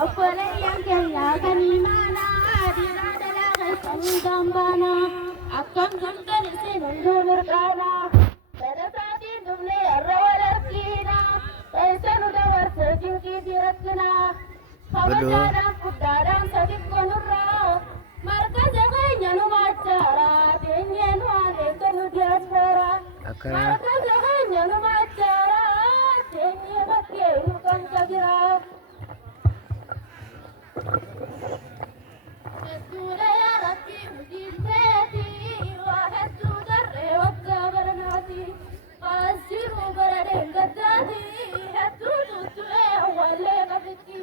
Obboleeyyan keenya kan imaanaa dhiiraa dhalaa keessanii gambaana akkam jirtan isin hunduu mirqaana sadataatiin dhufnee har'a wal argina keessa nu dabarse dinqii fi rakkina kabajaadhaan guddaadhaan sadiqqo nurraa markaza keenya nu machaara teenyee nu adeemte nu diyaasfoora markaza keenya nu machaara teenyee bakkee nu kan kabiraa. Hedduu ya Rabbi mujibteeti waa hedduu darree waggaa baranaati baasiruu bara deengadaati hedduu tuttu'ee awwaallee qabetti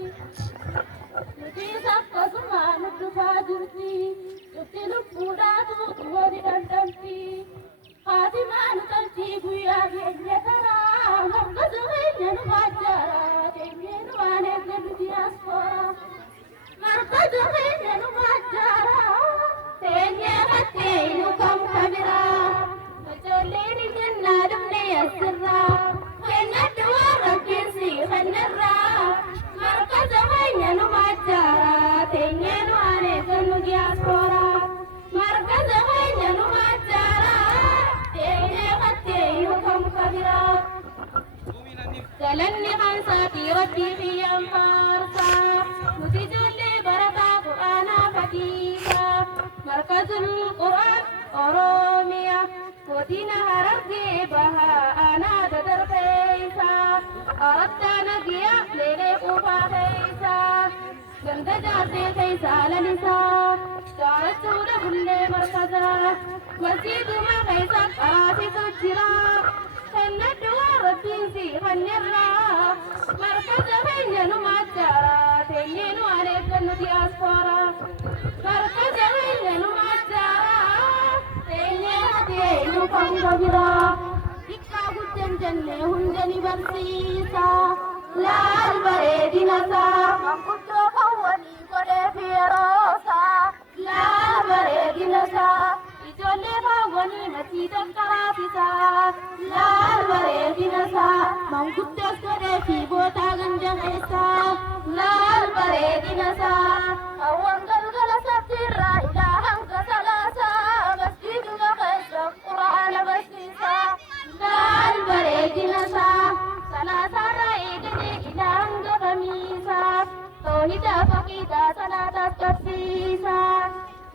nutiis akkasuma nu dhufaa jirti dhufti lubbuudhaatu wali dhandhamti haatimaa nu qaltii guyyaa keenya kanaa markaza keenya nu machaara teenyee nu waan eegde nu diyaasfoora. Markaza keenya nu machaara teenyee bakkee nu kam kabira ijoolleen jennaa dhufne asirraa kennadhu waan rabbiinsi kennarraa markaza keenya nu machaara teenyee nu aan eeggannu diyaasfoora markaza keenya nu machaara teenyee bakkee nu kam kabira galanni kansaatii rabbii biyyaan faarsaa nuti ijoollee barataa quraanaa fatiisa markazul quraan oromiyaa godina harargee bahaa aanaa dadarbeeysa araddaa nagiyaa leelee quufaa keeysa ganda jaartee keeysaa lalisaa jaalachuudha bullee markazaa masjiiduma keeysa qaraasitu jiraa kennadhu waan rabbiinsi kennarraa markaza keenya nu machaara teenyee nu aan eeggannu diyaasfoora markaza keenya nu machaara teenyee hatee nu kan kabiraa xiqqaa guddan jennee hunda ni barsiisa laal bareedinasaa manguddoo kan walii godhee fi yeroosaa laal bareedinasaa ijoollee kaawwanii masiida qaraasisaa laal bareedinasaa manguddoos godhee fi bootaa ganda keessaa laal bareedinasaa hawwan galgala sabtiirraa ilaa hanga salaasaa masjiiduma keessa quraana barsiisaa laal bareedinasaa salaasaarraa eegalee ilaa hanga kamiisaa toohidaa faqiidaa salaataas qabsiisaa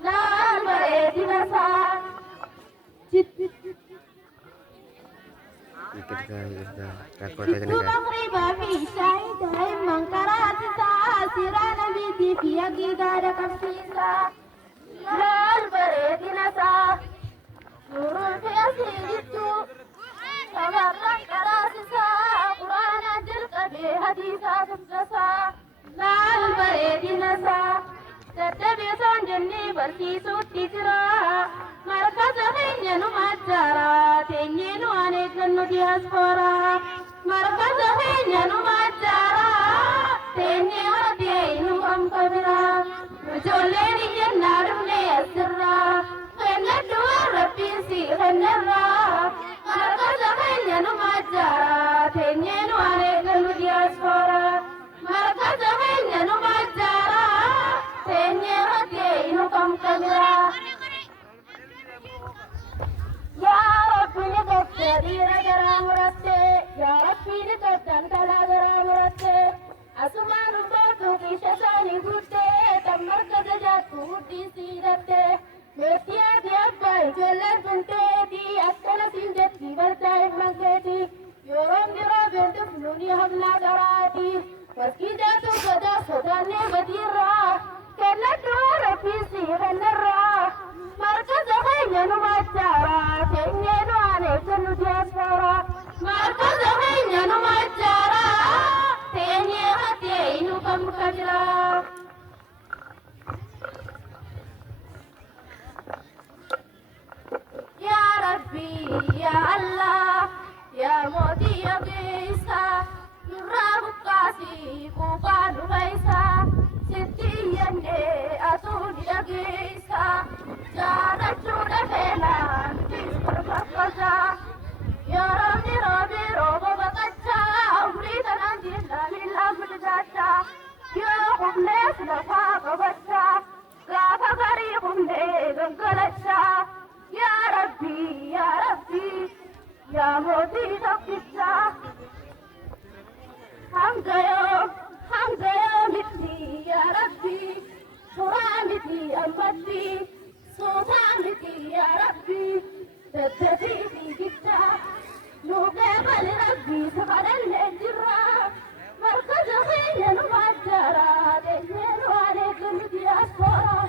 laal bareedinasaa. Maqribaa fi ishaa'ii daa'imman karaasisaa siraana biitii fi agiigaadha qabsiisaa laal bareedinasaa suuraan fi asii jittuu shamarran karaasisaa quraanaa jalqabee hadiisaa dubbasaa laal bareedinasaa dadhabee soon jennee barsiisuutti jiraa markaza keenya nu machaara teenyee nu aan eeggannu diyaasfoora markaza keenya nu machaara teenyee hatee nu kam kabira ijoolleen jennaa dhufne asirraa kennadhu waan rabbiinsi kennarraa markaza keenya nu machaara teenyee nu aan eeggannu diyaasfoora markaza keenya nu machaara teenyee hatee nu kam kabira. yaa rabbi ni qabde dhiira garaa muratte yaa rabbi ni qabdan talaa garaa muratte asumaan uffatu kiisha isaanii guddee tan markaza jaattu guddii siidatte meetti ati abbaa ijoolleen tunteeti akkana siin jetti bartaa himman keeti yeroon biroo beeltuuf nuni hamnaa garaati warqii jaatu godaa sodaannee badiirraa kennadhu rabbiinsi kennarraa markaza keenya nu machaara teenyee nu aan eeggannu diyaasfoora markaza keenya nu machaara teenyee hatee nu kam kabira. yaa rabbi yaa allah yaa mootii ogeessa nurraa buqqaasii quufaa nu keeysa sitti iyyannee atuu ni dhageessa qubnees lafaa qabachaa gaafa garii qubnee gangalachaa yaa Rabbii yaa mootii tokkichaa hanga yoo miti yaa Rabbii suraa miti ammatti suutaa miti yaa Rabbii dadhabbii fiigichaa nuugee bali Rabbii safadhallee jirraa markaza keenya nu maajjaraa teenyee nu adeeggannu diyaaspooraa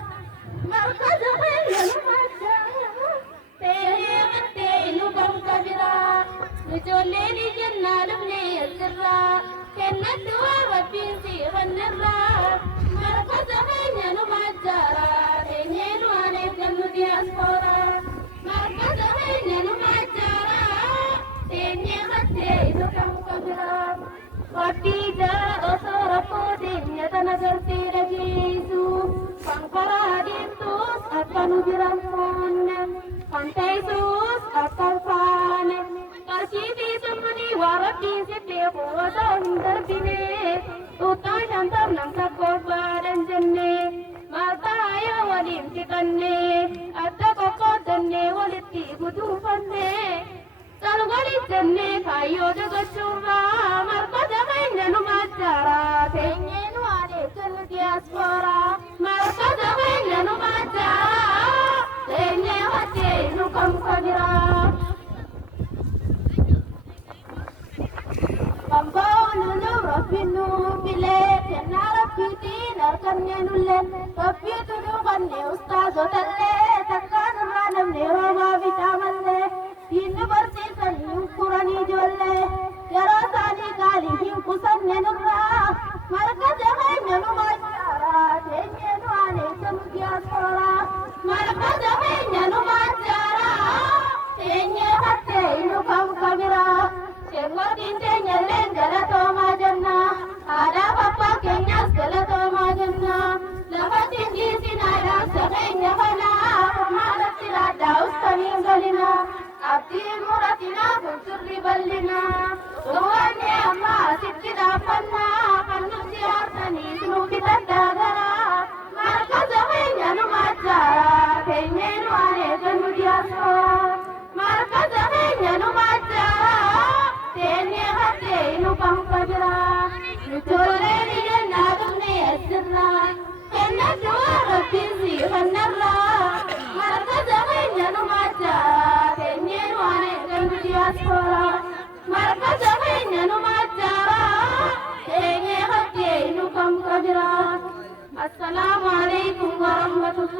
markaza keenya nu maajjaraa teenyee mattee nu gamka biraa ijoolleen ijennaa dhufnee asirraa kennattu waan Rabbiin sii kennirraa markaza keenya nu maajjaraa teenyee nu adeeggannu diyaaspooraa markaza keenya nu maajjaraa teenyee mattee nu gamka biraa Rabbii jaa osoo rakkootiin nyatana galtee dhageessu kan karaa deemtus akka nu jiran foonne kan teessus akka faane qarshii fi summanii waa Rabbiin sittee osoo hin darbine tuttaan shantam nam tokkoof baadhan jenne maqaa yoo waliin siqanne adda qoqqooddanne walitti guduufanne Salgolis jenne kayyoo dagachuurraa markata keenya nu maajjaraa teenyee nu adeeggannu diyaaspooraa markata keenya nu maajjaraa teenyee mattee nu gamka biraa Kambaa'uun Rabbiin nu filee kennaa Rabbiitiin argannee nullee Rabbiitu nu kannee ustaazotallee takkaan irraa namnee roomaa bitaa mallee Inni barsiisan hin furanii ijoollee yeroo isaanii gaalii hin qusanne nurraa markata keenya nu maajjaraa teenyee nu adeeggannu diyaaspooraa markata keenya nu maajjaraa teenyee mattee nu gamka biraa sheekootiin teenyalleen galatoomaa jennaa haadhaaf abbaa keenyas galatoomaa jennaa lafatti hin dhiisinaa dhaamsa keenya kanaa maalatti laaddaa ustamiin galinaa Abdii muratinaa fuuldurri bal'inaa Dhugaanne amma asitti dhaabbannaa kan nuti aartanii nu bitan daagaraa markata keenya nu maajjaraa teenyee nu adeeggannu diyaaspooraa markata keenya nu maajjaraa teenyee mattee nu gamka biraa ijoolleen ijennaa dhufnee asirraa kennattu waan Rabbiin sii kennarraa markata keenya nu maajjaraa teenyee nu adeeggannu diyaaspooraa markata keenya nu maajjaraa teenyee mattee nu gamka biraa